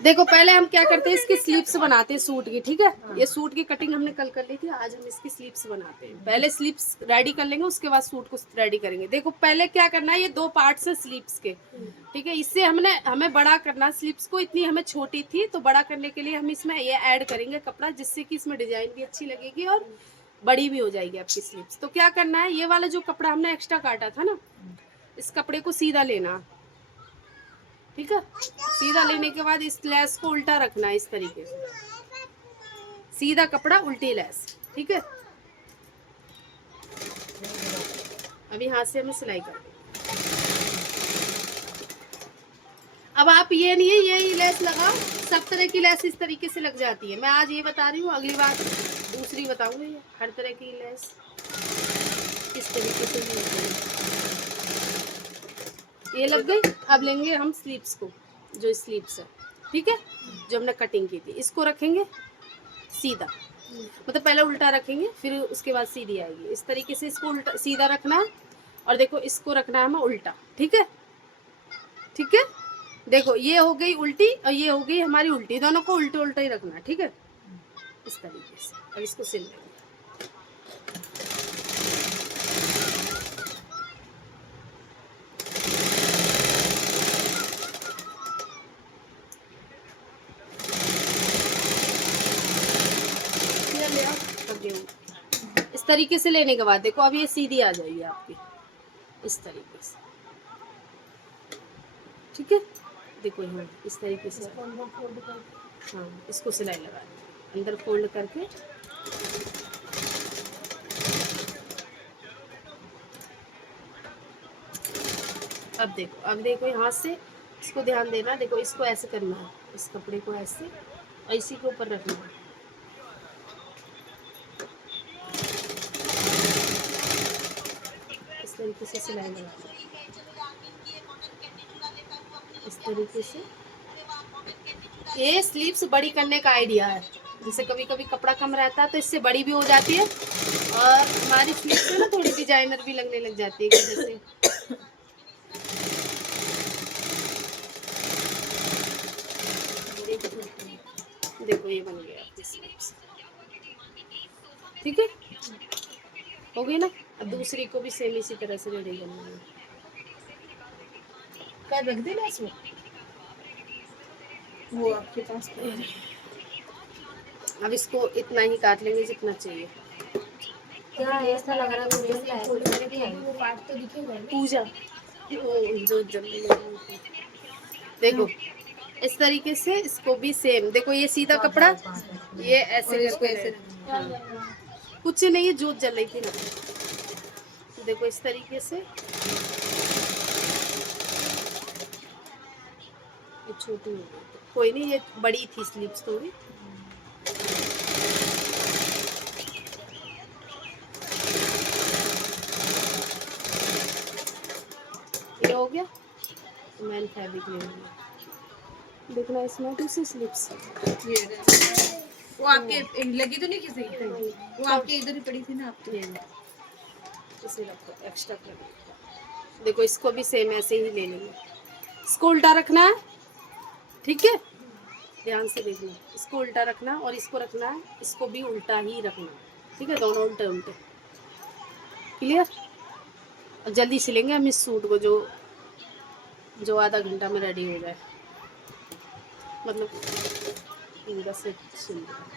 देखो पहले हम क्या करते हैं, इसकी स्लीव्स बनाते हैं सूट की, ठीक है। ये सूट की कटिंग हमने कल कर ली थी, आज हम इसकी स्लीव्स बनाते हैं। पहले स्लीव्स रेडी कर लेंगे, उसके बाद सूट को रेडी करेंगे। देखो पहले क्या करना है, ये 2 पार्ट्स है स्लीव्स के, ठीक है। इससे हमें बड़ा करना, स्लीव्स को इतनी हमें छोटी थी तो बड़ा करने के लिए हम इसमें ये ऐड करेंगे कपड़ा, जिससे कि इसमें डिजाइन भी अच्छी लगेगी और बड़ी भी हो जाएगी आपकी स्लीव्स। तो क्या करना है, ये वाला जो कपड़ा हमने एक्स्ट्रा काटा था ना, इस कपड़े को सीधा लेना, ठीक है। सीधा लेने के बाद इस लेस को उल्टा रखना है, इस तरीके से सीधा कपड़ा उल्टी लेस, ठीक है। अभी हाथ से हमें सिलाई कर देंगे। अब आप ये नहीं है यही लेस लगाओ, सब तरह की लेस इस तरीके से लग जाती है। मैं आज ये बता रही हूँ, अगली बार दूसरी बताऊंगी। हर तरह की लेस इस तरीके से ये लग गई। अब लेंगे हम स्लीव्स को, जो स्लीव्स है, ठीक है, जो हमने कटिंग की थी, इसको रखेंगे सीधा, मतलब पहले उल्टा रखेंगे, फिर उसके बाद सीधी आएगी। इस तरीके से इसको उल्टा सीधा रखना है, और देखो इसको रखना है हमें उल्टा, ठीक है, ठीक है। देखो ये हो गई उल्टी और ये हो गई हमारी उल्टी, दोनों को उल्टे उल्टा ही रखना है, ठीक है, इस तरीके से। अब इसको सिल लेंगे। इस तरीके से लेने के बाद देखो अब ये सीधी आ जाएगी आपकी, इस तरीके से, ठीक है। देखो यहाँ इस तरीके से, हाँ, इसको सिलाई लगा अंदर फोल्ड करके, अब देखो यहाँ से इसको ध्यान देना। देखो इसको ऐसे करना है, इस कपड़े को ऐसे और इसी के ऊपर रखना है, इस तरीके से सिलाई लगाना, इस तरीके से। ये स्लीव्स बड़ी करने का आइडिया है, जैसे कभी कभी कपड़ा कम रहता है तो इससे बड़ी भी हो जाती है, और हमारी स्लीव्स में ना थोड़ी डिजाइनर भी लगने लग जाती है, जैसे देखो ये बन गया आपकी स्लीव्स, ठीक है, हो गई ना। अब दूसरी को भी सेम इसी तरह से रेडी करना है। कर रख देना इसमें, वो आपके पास। अब इसको इतना ही काट लेंगे जितना चाहिए। क्या ऐसा लग रहा है वो पार्ट तो दिखेगा नहीं। पूजा जो जल्दी देखो इस तरीके से इसको भी सेम। देखो ये सीधा कपड़ा, ये ऐसे करके ऐसे, कुछ नहीं है, जोत जल रही थी ना। देखो इस तरीके से, ये छोटी हो गई तो कोई नहीं, ये बड़ी थी स्लीव्स थोड़ी। ये हो गया, मैंने फैब्रिक ले लिया। देखना इसमें दूसरी स्लीव्स, वो आपके लगी तो नहीं किसी, वो आपके इधर ही पड़ी थी ना आपकी। इसे रखो एक्स्ट्रा कर। देखो इसको भी सेम ऐसे ही ले लेंगे, इसको उल्टा रखना है, ठीक है, ध्यान से देखना। इसको उल्टा रखना और इसको रखना है, इसको भी उल्टा ही रखना, ठीक है, दोनों उल्टे उल्टे, क्लियर। और जल्दी सिलेंगे हम इस सूट को, जो आधा घंटा में रेडी हो जाए, मतलब 10 से सिल जाए।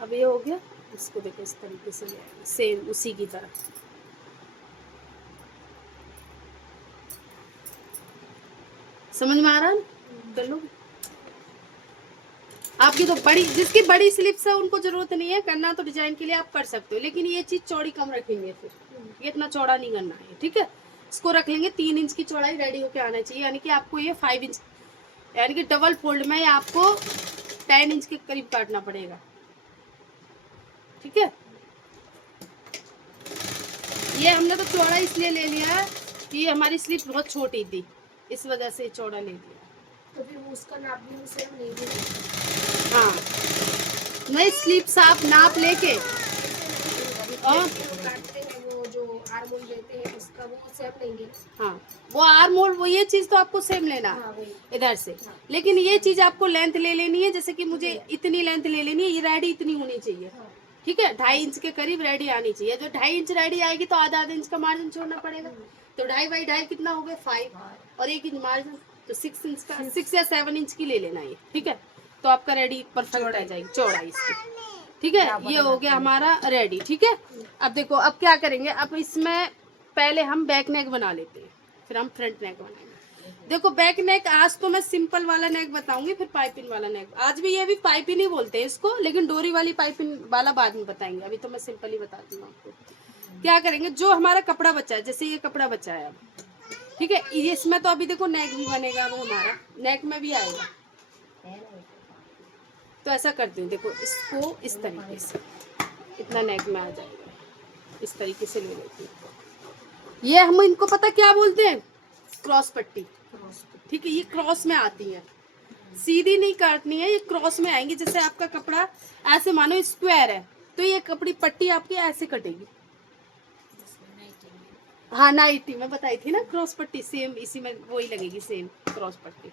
अब ये हो गया, इसको देखो इस तरीके से सेम उसी की तरह। समझ में आ रहा है? कर लो। आपकी तो बड़ी, जिसकी बड़ी स्लिप्स है उनको जरूरत नहीं है करना, तो डिजाइन के लिए आप कर सकते हो, लेकिन ये चीज चौड़ी कम रखेंगे, फिर ये इतना चौड़ा नहीं करना है, ठीक है। इसको रख लेंगे 3 इंच की चौड़ाई रेडी होके आना चाहिए, यानी कि आपको ये 5 इंच, यानी कि डबल फोल्ड में आपको 10 इंच के करीब काटना पड़ेगा, ठीक है। ये हमने तो चौड़ा इसलिए ले लिया कि हमारी स्लिप बहुत छोटी थी, इस वजह से चौड़ा ले लिया। तो फिर वो उसका नाप भी सेम नहीं है। हाँ, नहीं स्लीव्स आप नाप लेके और काटते हैं वो जो आर्म होल देते हैं उसका वो सेम लेंगे। हाँ, वो आर्म होल वो ये चीज तो आपको सेम लेना हाँ वही। इधर से, लेकिन ये चीज आपको लेंथ ले लेनी है। जैसे कि मुझे इतनी लेंथ ले लेनी है, ये रेडी इतनी होनी चाहिए, हाँ। ठीक है, 2.5 इंच के करीब रेडी आनी चाहिए। जो 2.5 इंच रेडी आएगी तो आधा इंच का मार्जिन छोड़ना पड़ेगा। तो 2.5 बाई 2.5 कितना हो गया 5 और 1 इंच मार्जिन, तो 6 इंच का 6 या 7 इंच की ले लेना ये, ठीक है। तो आपका रेडी परफेक्ट आ जाएगी चौड़ाई इसकी, ठीक है। ये हो गया हमारा रेडी, ठीक है। अब देखो अब क्या करेंगे, अब इसमें पहले हम बैक नेक बना लेते हैं, फिर हम फ्रंट नेक बनाएंगे। देखो बैक नेक आज तो मैं सिंपल वाला नेक बताऊंगी, फिर पाइपिंग वाला नेक। आज भी ये भी पाइपिंग ही बोलते हैं इसको, लेकिन डोरी वाली पाइपिंग वाला बाद में बताएंगे, अभी तो मैं सिंपल ही बताती हूँ आपको। क्या करेंगे, जो हमारा कपड़ा बचा है, जैसे ये कपड़ा बचा है अब, ठीक है, ये इसमें तो अभी देखो नेक भी बनेगा, वो हमारा नेक में भी आएगा। तो ऐसा करती हूँ, देखो इसको इस तरीके से इतना नेक में आ जाएगा, इस तरीके से ले लेती हूँ। ये हम इनको पता क्या बोलते हैं, क्रॉस पट्टी, ठीक है। ये क्रॉस में आती है, सीधी नहीं काटनी है, ये क्रॉस में आएंगी। जैसे आपका कपड़ा ऐसे मानो स्क्वायर है, तो ये कपड़ी पट्टी आपकी ऐसे कटेगी। हाँ, नाइटी में बताई थी ना, क्रॉस पट्टी सेम इसी में वही लगेगी, सेम क्रॉस पट्टी,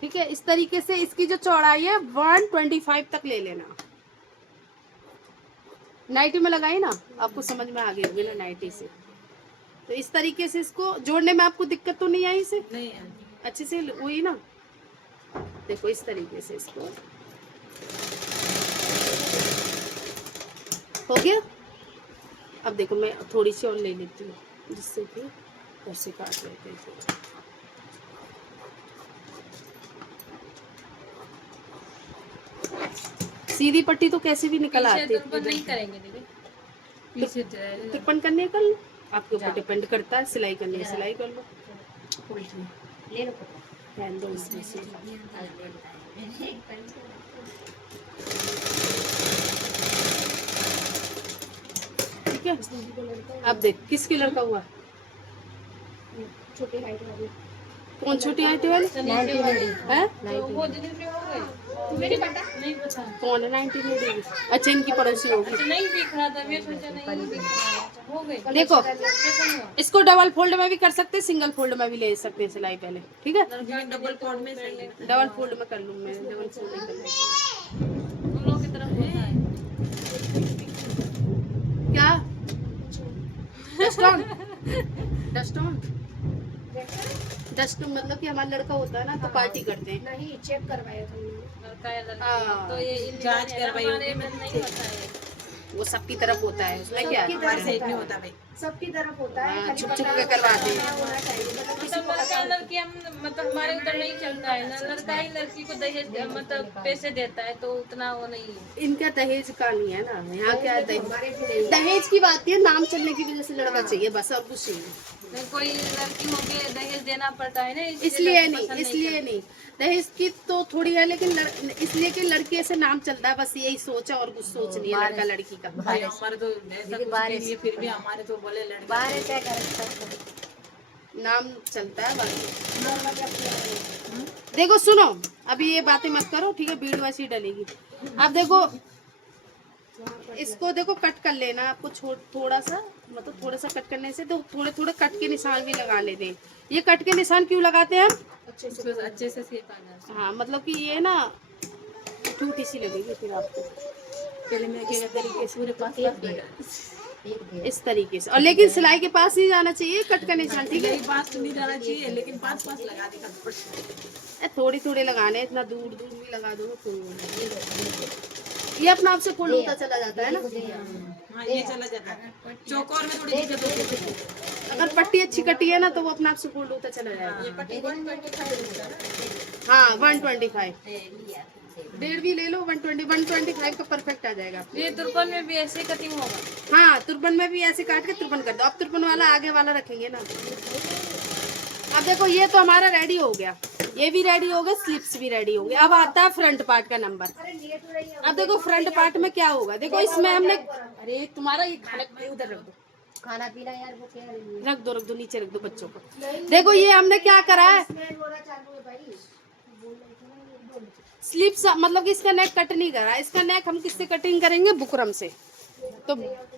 ठीक है। इस तरीके से इसकी जो चौड़ाई है 125 तक ले लेना। नाइटी में लगाई ना, आपको समझ में आ गई होगी ना नाइटी से। तो इस तरीके से इसको जोड़ने में आपको दिक्कत तो नहीं आई इसे, नहीं अच्छे से हुई ना। देखो इस तरीके से इसको हो गया। अब देखो मैं थोड़ी सी और ले लेती हूँ, जिससे कि ऐसे काट लेते हैं। सीधी पट्टी तो कैसे भी निकल आती है, नहीं करेंगे दीदी, पीछे तिरपन करने का आपके ऊपर डिपेंड करता है, सिलाई करनी है सिलाई कर लो, ले लो। रहने दो इसमें से। ठीक है, अब देख किस कलर का हुआ, छोटी हाइट वाली। कौन छोटी हाइट वाली है, वो डिलीवरी हो गई, तुम्हें नहीं पता? नहीं पता। कौन है 19 अच्छा इनकी पड़ोसी होगी। अच्छा नहीं दिख रहा था, मैं सोचा नहीं दिख रहा था, हो गई। देखो कैसा हुआ? इसको डबल फोल्ड में भी कर सकते हैं, सिंगल फोल्ड में भी ले सकते हैं सिलाई पहले, ठीक है। डबल फोल्ड में सही है, डबल फोल्ड में कर लूँ मैं, डबल फोल्ड नहीं कर लूँगी। हम लोग की तरफ होता है। क्या डस्टॉन, डस्टॉन डस्ट मतलब कि हमारा लड़का होता है ना, तो पार्टी करते हैं। नहीं, चेक करवाया था उन्होंने। लड़का है लड़की, हाँ। तो ये जांच करवाई हमारे में नहीं होता है। वो सबकी तरफ होता है, उसमें क्या है, हमारे साइड में होता है, सबकी तरफ होता है। हाँ, खाली छुप छुप पता के करवाते हैं। होना चाहिए, मतलब किसी मतलब को पता लड़का लड़की हम मतलब हमारे उधर नहीं चलता है ना, लड़का ही लड़की को दहेज मतलब पैसे देता है, तो उतना वो नहीं है। इनका दहेज का नहीं है ना, यहाँ क्या है हमारे भी नहीं। दहेज की बात है, नाम चलने की वजह से लड़का चाहिए बस, और कुछ नहीं। नहीं, कोई लड़की होके दहेज देना पड़ता है ना, इसलिए लड़की नहीं, पसंद इसलिए करती। नहीं, दहेज की तो थोड़ी है, लेकिन इसलिए कि लड़के से नाम चलता है, बस यही सोच है और कुछ सोच नहीं है लड़का लड़की का। भाई हमारे तो ऐसा कुछ नहीं है, फिर भी हमारे तो बोले लड़के बाहर क्या करता नाम चलता है बाकी। देखो सुनो, अभी ये बातें मत करो, ठीक है, वीडियो ऐसी डलेगी। अब देखो इसको देखो कट कर लेना आपको, थोड़ा सा मतलब थोड़ा सा कट करने से तो थोड़े थोड़े कट के निशान भी लगा लेते हैं। ये कट के निशान क्यों लगाते हैं हम, अच्छे से सीखा जाए। हाँ मतलब कि ये ना टूटी सी लगेगी फिर आपको, पहले मैं क्या तरीके से पूरे पास इस तरीके से। और लेकिन सिलाई के पास नहीं जाना चाहिए कट का निशान, ठीक है। पास नहीं जाना चाहिए, लेकिन पास पास लगा देगा। थोड़ी थोड़ी लगाने, इतना दूर दूर भी लगा दो तो ये अपना आप से फोल्ड होता चला जाता है ना। हाँ, ये चला जाता है, चौकोर में थोड़ी दिक्कत होती है। अगर पट्टी अच्छी कटी है ना, तो वो अपना आप से फोल्ड होता चला जाएगा। ये पट्टी 125 हाँ 125, 1.5 भी ले लो, 125 का परफेक्ट आ जाएगा। ये तुरपन में भी ऐसे कटिंग होगा। हाँ तुरपन में भी ऐसे काट के तुरपन कर दो। अब तुरपन वाला आगे वाला रखेंगे ना। अब देखो ये तो हमारा रेडी हो गया, ये भी रेडी हो गया, स्लिप्स भी रेडी हो गए। अब आता है फ्रंट पार्ट का नंबर। अब देखो फ्रंट पार्ट में क्या होगा, देखो इसमें हमने, अरे तुम्हारा ये खाना उधर रख दो, खाना पीना यार वो क्या है? रख दो नीचे रख दो बच्चों को। देखो ये हमने क्या करा है, इसमें बोला चालू है भाई, बोल रही थी ना ये बोल। स्लीव्स मतलब कि इसका नेक कट नहीं करा, इसका नेक हम किससे कटिंग करेंगे, बुकरम से। तो